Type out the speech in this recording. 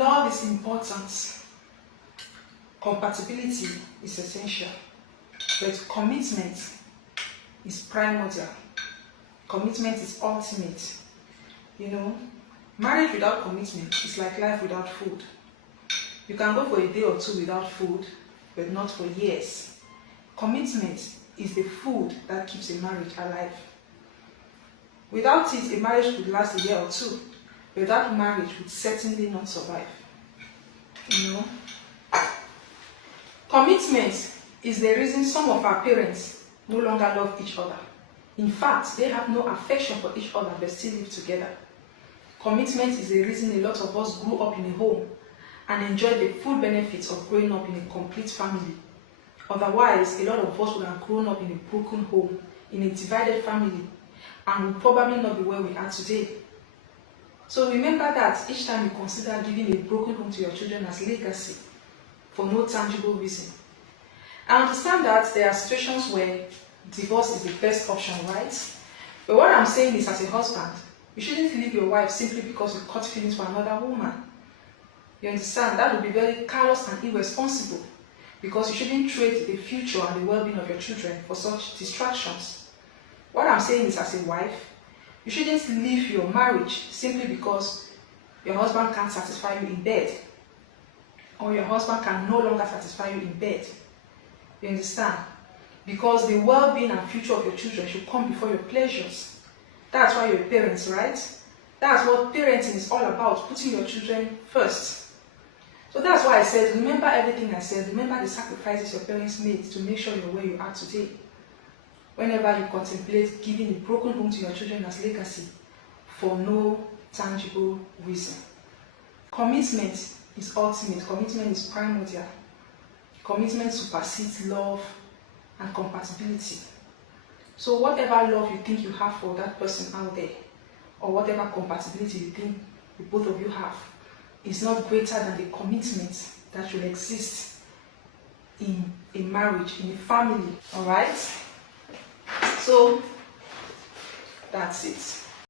Love is important. Compatibility is essential. But commitment is primordial. Commitment is ultimate. Marriage without commitment is like life without food. You can go for a day or two without food, but not for years. Commitment is the food that keeps a marriage alive. Without it, a marriage could last a year or two, but that marriage would certainly not survive. Commitment is the reason some of our parents no longer love each other. In fact, they have no affection for each other but still live together. Commitment is the reason a lot of us grew up in a home and enjoyed the full benefits of growing up in a complete family. Otherwise, a lot of us would have grown up in a broken home, in a divided family, and would probably not be where we are today. So remember that each time you consider giving a broken home to your children as legacy for no tangible reason. I understand that there are situations where divorce is the best option, right? But what I'm saying is, as a husband, you shouldn't leave your wife simply because you caught feelings for another woman. You understand? That would be very callous and irresponsible, because you shouldn't trade the future and the well-being of your children for such distractions. What I'm saying is, as a wife, you shouldn't leave your marriage simply because your husband can't satisfy you in bed, or your husband can no longer satisfy you in bed. You understand? Because the well-being and future of your children should come before your pleasures. That's why you're parents, right? That's what parenting is all about, putting your children first. So that's why I said, remember everything I said. Remember the sacrifices your parents made to make sure you're where you are today. Whenever you contemplate giving a broken home to your children as legacy for no tangible reason. Commitment is ultimate. Commitment is primordial. Commitment supersedes love and compatibility. So whatever love you think you have for that person out there, or whatever compatibility you think the both of you have, is not greater than the commitment that should exist in a marriage, in a family. Alright? So that's it.